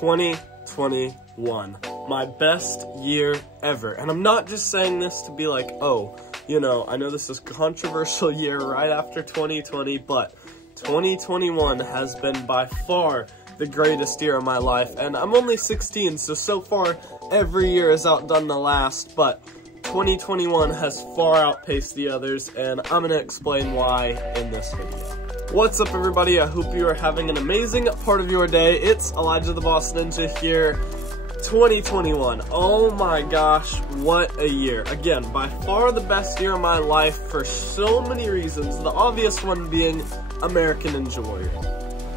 2021. My best year ever. And I'm not just saying this to be like, oh, you know, I know this is a controversial year right after 2020, but 2021 has been by far the greatest year of my life. And I'm only 16, so far every year has outdone the last, but 2021 has far outpaced the others, and I'm going to explain why in this video. What's up, everybody? I hope you are having an amazing part of your day. It's Elijah the Boss Ninja here. 2021. Oh my gosh, what a year. Again, by far the best year of my life for so many reasons. The obvious one being American Ninja Warrior.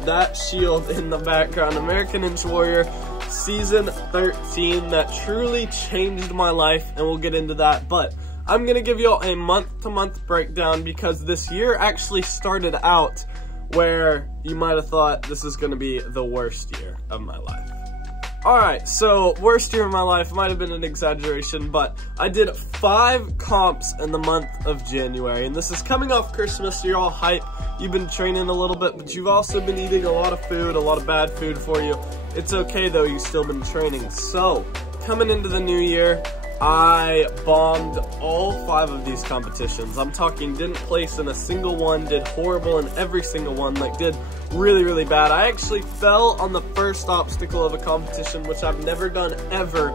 That shield in the background, American Ninja Warrior Season 13, that truly changed my life, and we'll get into that. But I'm going to give you all a month-to-month breakdown because this year actually started out where you might have thought this is going to be the worst year of my life. Alright, so worst year of my life might have been an exaggeration, but I did 5 comps in the month of January, and this is coming off Christmas, so you're all hype. You've been training a little bit, but you've also been eating a lot of food, a lot of bad food for you. It's okay though, you've still been training. So, coming into the new year, I bombed all 5 of these competitions. I'm talking didn't place in a single one, did horrible in every single one, like did really bad. I actually fell on the first obstacle of a competition, which I've never done ever.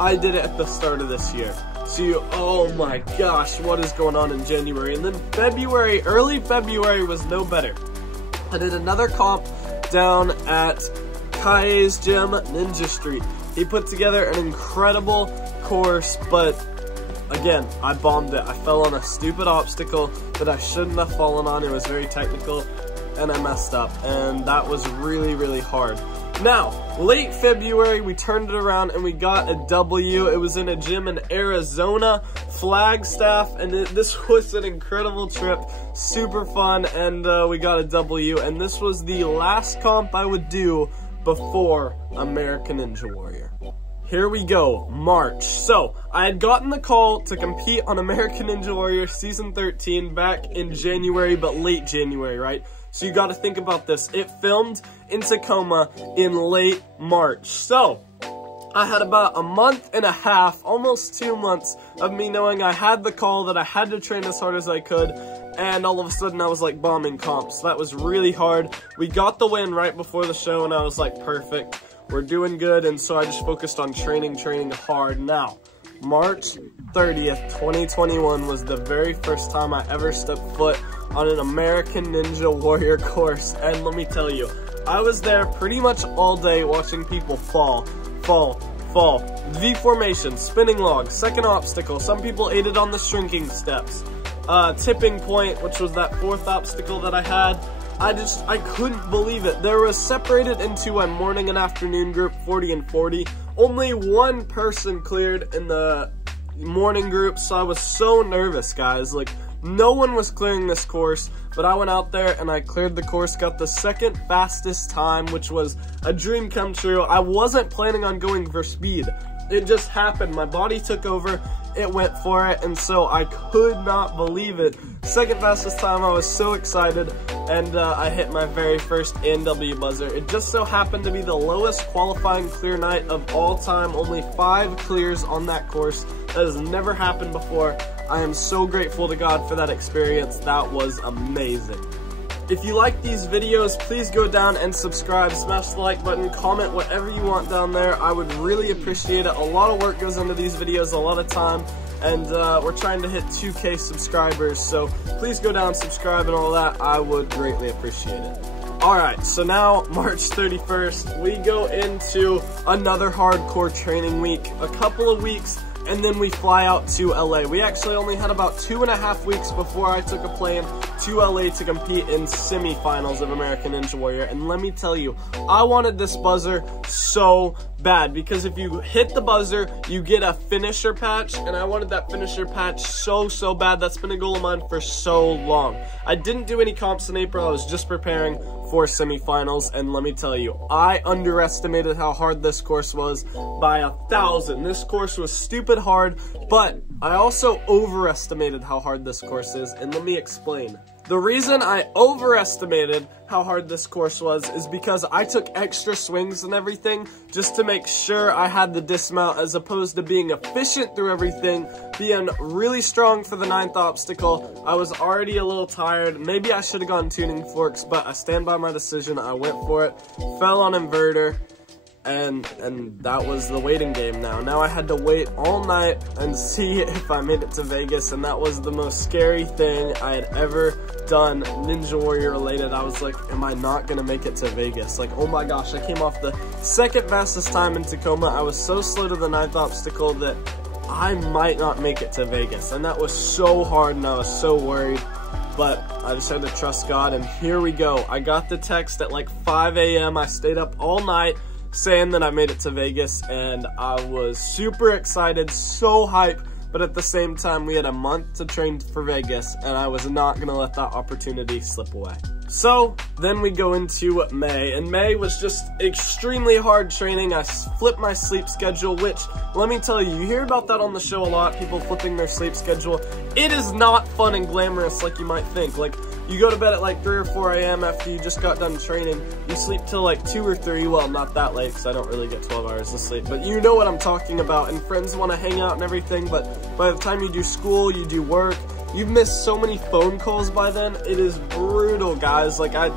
I did it at the start of this year. So oh my gosh, what is going on in January? And then February, early February was no better. I did another comp down at Kai's gym, Ninja Street. He put together an incredible course, but again, I bombed it. I fell on a stupid obstacle that I shouldn't have fallen on. It was very technical, and I messed up, and that was really hard. Now, late February, we turned it around and we got a W. It was in a gym in Arizona, Flagstaff, and this was an incredible trip, super fun, and we got a W, and this was the last comp I would do before American Ninja Warrior. Here we go, March. So, I had gotten the call to compete on American Ninja Warrior Season 13 back in January, but late January, right? So you gotta think about this. It filmed in Tacoma in late March. So, I had about a month and a half, almost 2 months, of me knowing I had the call that I had to train as hard as I could, and all of a sudden I was like bombing comps. That was really hard. We got the win right before the show, and I was like, perfect. We're doing good, and so I just focused on training hard. Now, March 30th, 2021 was the very first time I ever stepped foot on an American Ninja Warrior course, and let me tell you, I was there pretty much all day watching people fall. V formation, spinning log, second obstacle, some ate it on the shrinking steps, tipping point, which was that 4th obstacle that I had. I couldn't believe it. There was separated into a morning and afternoon group, 40 and 40. Only one person cleared in the morning group, so I was so nervous, guys. Like, no one was clearing this course, but I went out there and I cleared the course, got the 2nd fastest time, which was a dream come true. I wasn't planning on going for speed. It just happened. My body took over, it went for it, and so I could not believe it. 2nd fastest time, I was so excited, and I hit my very first NW buzzer. It just so happened to be the lowest qualifying clear night of all time, only 5 clears on that course. That has never happened before. I am so grateful to God for that experience. That was amazing. If you like these videos, please go down and subscribe, smash the like button, comment whatever you want down there. I would really appreciate it. A lot of work goes into these videos, a lot of time, and we're trying to hit 2K subscribers, so please go down, subscribe, and all that. I would greatly appreciate it. Alright, so now, March 31st, we go into another hardcore training week, a couple of weeks, and then we fly out to LA. We actually only had about 2.5 weeks before I took a plane to LA to compete in semifinals of American Ninja Warrior. And let me tell you, I wanted this buzzer so bad, because if you hit the buzzer, you get a finisher patch, and I wanted that finisher patch so bad. That's been a goal of mine for so long. I didn't do any comps in April. I was just preparing for semifinals, and let me tell you, I underestimated how hard this course was by 1,000. This course was stupid hard, but I also overestimated how hard this course is, and let me explain. The reason I overestimated how hard this course was is because I took extra swings and everything just to make sure I had the dismount, as opposed to being efficient through everything, being really strong for the 9th obstacle. I was already a little tired. Maybe I should have gone tuning forks, but I stand by my decision. I went for it, fell on inverter, and that was the waiting game now. Now I had to wait all night and see if I made it to Vegas, and that was the most scary thing I had ever done Ninja Warrior related. I was like, am I not gonna make it to Vegas? Like, oh my gosh, I came off the 2nd fastest time in Tacoma. I was so slow to the 9th obstacle that I might not make it to Vegas, and that was so hard and I was so worried. But I just had to trust God, and here we go. I got the text at like 5 a.m. I stayed up all night saying that I made it to Vegas, and I was super excited, so hyped, but at the same time, we had a month to train for Vegas, and I was not gonna let that opportunity slip away. So then we go into May, and May was just extremely hard training. I flipped my sleep schedule, which, let me tell you, you hear about that on the show a lot, people flipping their sleep schedule. It is not fun and glamorous like you might think. Like, you go to bed at like 3 or 4 a.m. after you just got done training. You sleep till like 2 or 3, well, not that late because I don't really get 12 hours of sleep, but you know what I'm talking about, and friends want to hang out and everything, but by the time you do school, you do work, you've missed so many phone calls by then. It is brutal, guys. Like, I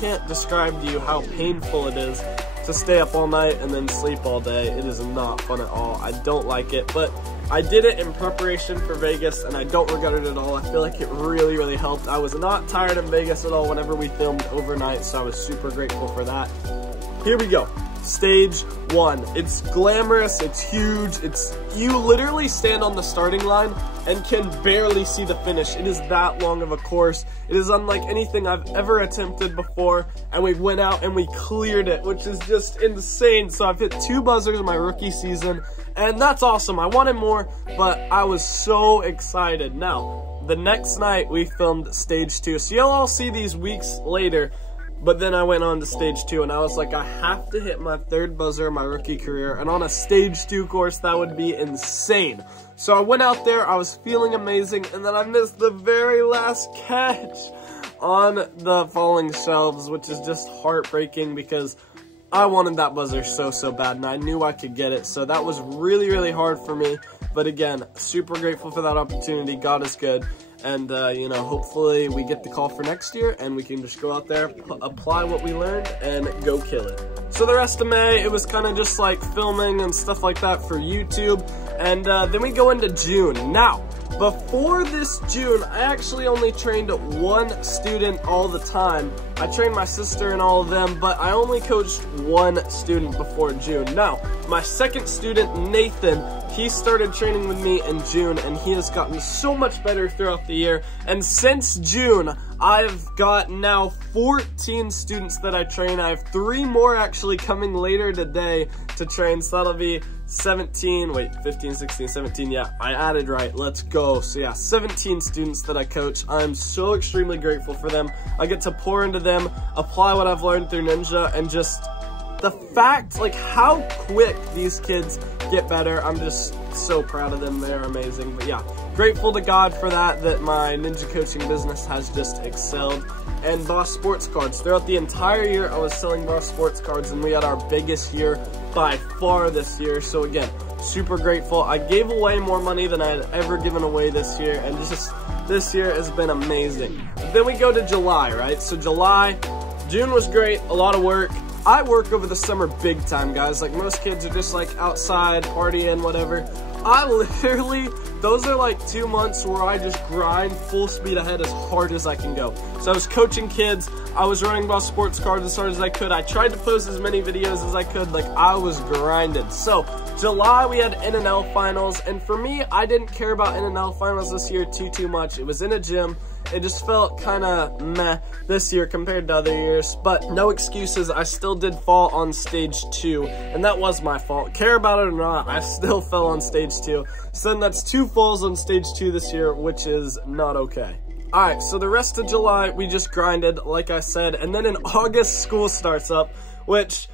can't describe to you how painful it is to stay up all night and then sleep all day. It is not fun at all. I don't like it, but I did it in preparation for Vegas, and I don't regret it at all. I feel like it really, really helped. I was not tired in Vegas at all whenever we filmed overnight, so I was super grateful for that. Here we go. Stage 1. It's glamorous, it's huge, you literally stand on the starting line and can barely see the finish. It is that long of a course. It is unlike anything I've ever attempted before, and we went out and we cleared it, which is just insane. So I've hit 2 buzzers in my rookie season, and that's awesome. I wanted more, but I was so excited. Now, the next night we filmed stage 2, so you'll all see these weeks later. But then I went on to stage 2, and I was like, I have to hit my 3rd buzzer of my rookie career, and on a stage 2 course, that would be insane. So I went out there, I was feeling amazing, and then I missed the very last catch on the falling shelves, which is just heartbreaking because I wanted that buzzer so bad, and I knew I could get it. So that was really, really hard for me. But again, super grateful for that opportunity. God is good. And, you know, hopefully we get the call for next year and we can just go out there, apply what we learned, and go kill it. So the rest of May, it was kind of just like filming and stuff like that for YouTube. And then we go into June. Now, before this June, I actually only trained 1 student all the time. I trained my sister and all of them, but I only coached 1 student before June. Now, my 2nd student, Nathan, he started training with me in June, and he has got me so much better throughout the year. And since June, I've got now 14 students that I train. I have 3 more actually coming later today to train, so that'll be 17, wait, 15, 16, 17, yeah, I added right, let's go. So yeah, 17 students that I coach. I'm so extremely grateful for them. I get to pour into them, apply what I've learned through Ninja, and just the fact, like, how quick these kids get better. I'm just so proud of them. They're amazing. But yeah, grateful to God for that my Ninja coaching business has just excelled. And Boss Sports Cards. Throughout the entire year, I was selling Boss Sports Cards, and we had our biggest year by far this year. So again, super grateful. I gave away more money than I had ever given away this year, and just this year has been amazing. But then we go to July, right? So June was great, a lot of work. I work over the summer big time, guys. Like, most kids are just like outside partying, whatever. I literally, those are like 2 months where I just grind full speed ahead as hard as I can go. So I was coaching kids, I was running Boss Sports Cards as hard as I could. I tried to post as many videos as I could. Like, I was grinding. So July we had NNL finals, and for me, I didn't care about NNL finals this year too much. It was in a gym. It just felt kind of meh this year compared to other years, but no excuses. I still did fall on stage 2, and that was my fault. Care about it or not, I still fell on stage 2. So then that's 2 falls on stage 2 this year, which is not okay. Alright, so the rest of July, we just grinded, like I said, and then in August, school starts up, which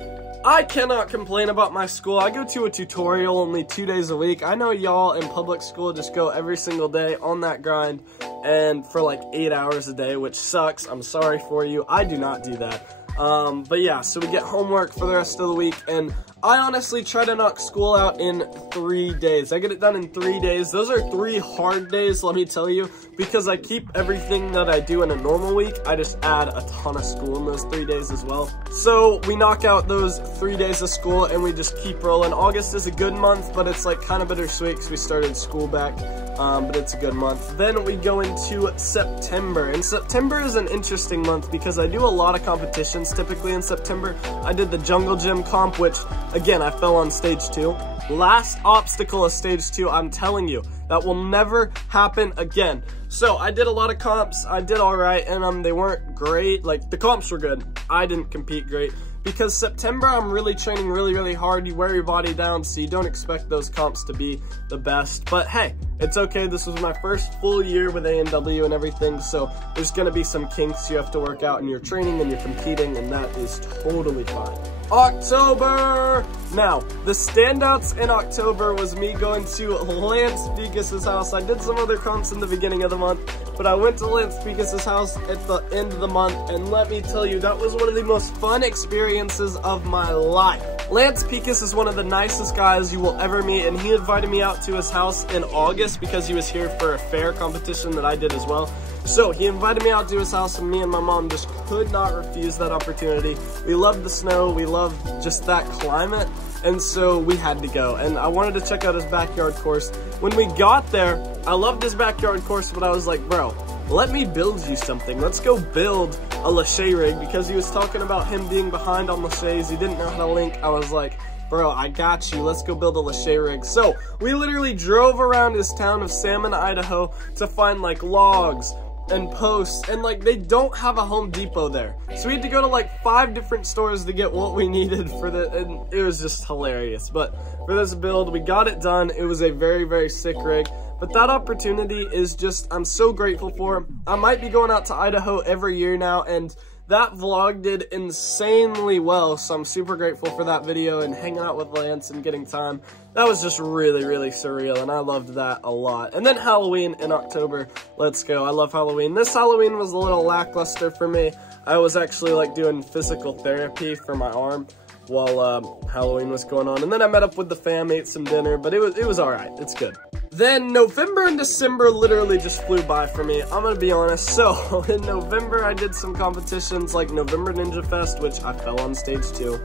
I cannot complain about my school. I go to a tutorial only 2 days a week. I know y'all in public school just go every single day on that grind. and for like 8 hours a day, which sucks. I'm sorry for you. I do not do that. But yeah, so we get homework for the rest of the week, and I honestly try to knock school out in 3 days. I get it done in 3 days. Those are 3 hard days, let me tell you, because I keep everything that I do in a normal week. I just add a ton of school in those 3 days as well. So we knock out those 3 days of school and we just keep rolling. August is a good month, but it's like kind of bittersweet because we started school back, but it's a good month. Then we go into September, and September is an interesting month because I do a lot of competitions typically in September. I did the jungle gym comp, which again, I fell on stage 2. Last obstacle of stage 2, I'm telling you, that will never happen again. So I did a lot of comps, I did all right, and they weren't great. Like, the comps were good. I didn't compete great. Because September, I'm really training really hard. You wear your body down, so you don't expect those comps to be the best. But hey, it's okay. This was my first full year with A&W and everything, so there's gonna be some kinks you have to work out in your training and you're competing, and that is totally fine. October! Now, the standouts in October was me going to Lance Pegas's house. I did some other comps in the beginning of the month, but I went to Lance Pegas's house at the end of the month, and let me tell you, that was one of the most fun experiences of my life. Lance Pegas is one of the nicest guys you will ever meet, and he invited me out to his house in August because he was here for a fair competition that I did as well. So he invited me out to his house, and me and my mom just could not refuse that opportunity. We loved the snow, we loved just that climate, and so we had to go. And I wanted to check out his backyard course. When we got there, I loved his backyard course, but I was like, bro, let me build you something. Let's go build a Lachey rig, because he was talking about him being behind on Lacheys. He didn't know how to link. I was like, bro, I got you. Let's go build a Lachey rig. So we literally drove around his town of Salmon, Idaho to find like logs and posts, and like they don't have a Home Depot there, so we had to go to like 5 different stores to get what we needed for and it was just hilarious. But for this build, we got it done. It was a very sick rig, but that opportunity is just, I'm so grateful for. I might be going out to Idaho every year now, and that vlog did insanely well, so I'm super grateful for that video and hanging out with Lance and getting time. That was just really surreal, and I loved that a lot. And then Halloween in October, let's go. I love Halloween. This Halloween was a little lackluster for me. I was actually like doing physical therapy for my arm while Halloween was going on. And then I met up with the fam, ate some dinner, but it was all right. It's good. Then November and December literally just flew by for me, I'm gonna be honest. So in November, I did some competitions like November Ninja Fest, which I fell on stage 2.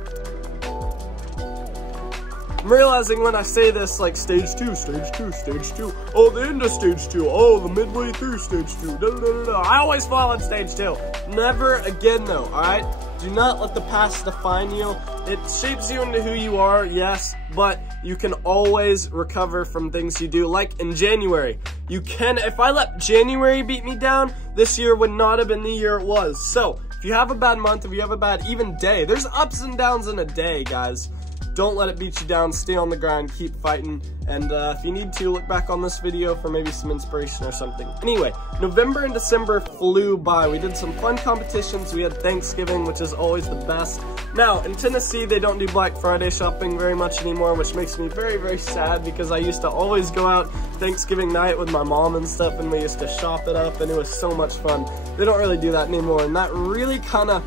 I'm realizing when I say this, like stage 2, oh, the end of stage 2, oh, the midway through stage 2, I always fall on stage 2. Never again though, alright? Do not let the past define you. It shapes you into who you are, yes, but you can always recover from things you do. Like in January, you can, if I let January beat me down, this year would not have been the year it was. So if you have a bad month, if you have a bad even day, there's ups and downs in a day, guys. Don't let it beat you down, stay on the grind, keep fighting, and if you need to, look back on this video for maybe some inspiration or something. Anyway, November and December flew by. We did some fun competitions. We had Thanksgiving, which is always the best. Now, in Tennessee, they don't do Black Friday shopping very much anymore, which makes me very sad, because I used to always go out Thanksgiving night with my mom and stuff, and we used to shop it up, and it was so much fun. They don't really do that anymore, and that really kind of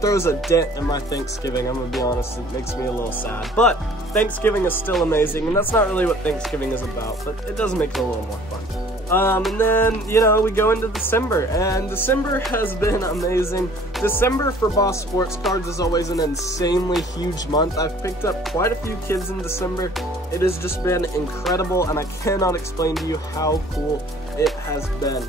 throws a dent in my Thanksgiving. I'm gonna be honest, it makes me a little sad. But Thanksgiving is still amazing, and that's not really what Thanksgiving is about, but it does make it a little more fun. And then, you know, we go into December, and December has been amazing. December for Boss Sports Cards is always an insanely huge month. I've picked up quite a few kids in December. It has just been incredible, and I cannot explain to you how cool it has been.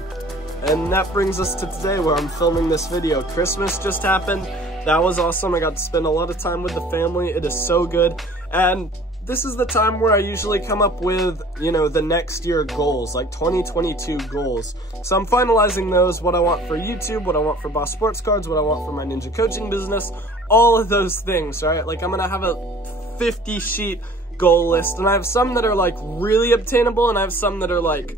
And that brings us to today, where I'm filming this video. Christmas just happened. That was awesome. I got to spend a lot of time with the family. It is so good. And this is the time where I usually come up with, you know, the next year goals, like 2022 goals. So I'm finalizing those, what I want for YouTube, what I want for Boss Sports Cards, what I want for my ninja coaching business, all of those things, right? Like I'm gonna have a 50-sheet goal list, and I have some that are like really obtainable, and I have some that are like,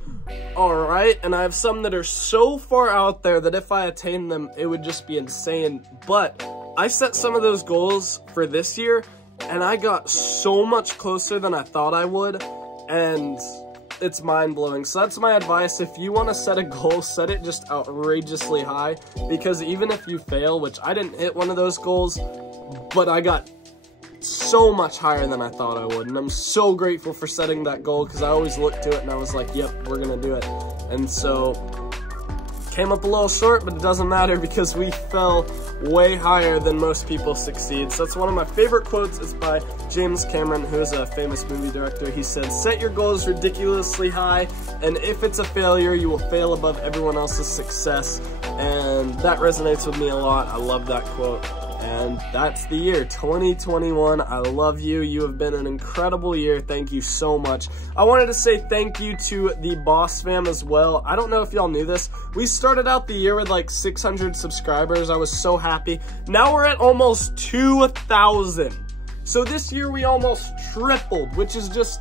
alright, and I have some that are so far out there that if I attain them, it would just be insane. But I set some of those goals for this year, and I got so much closer than I thought I would, and it's mind-blowing. So that's my advice. If you want to set a goal, set it just outrageously high, because even if you fail, which I didn't hit one of those goals, but I got so much higher than I thought I would, and I'm so grateful for setting that goal, because I always looked to it and I was like, yep, we're gonna do it. And so came up a little short, but it doesn't matter because we fell way higher than most people succeed. So that's one of my favorite quotes. It's by James Cameron, who is a famous movie director. He said, set your goals ridiculously high, and if it's a failure, you will fail above everyone else's success. And that resonates with me a lot. I love that quote. And that's the year, 2021. I love you. You have been an incredible year. Thank you so much. I wanted to say thank you to the Boss fam as well. I don't know if y'all knew this. We started out the year with like 600 subscribers. I was so happy. Now we're at almost 2,000. So this year we almost tripled, which is just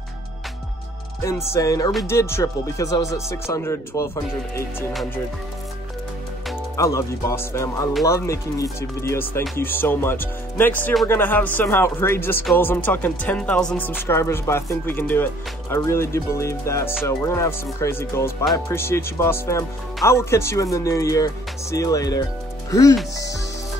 insane. Or we did triple because I was at 600, 1,200, 1,800. I love you, Boss fam. I love making YouTube videos. Thank you so much. Next year, we're going to have some outrageous goals. I'm talking 10,000 subscribers, but I think we can do it. I really do believe that. So we're going to have some crazy goals, but I appreciate you, Boss fam. I will catch you in the new year. See you later. Peace.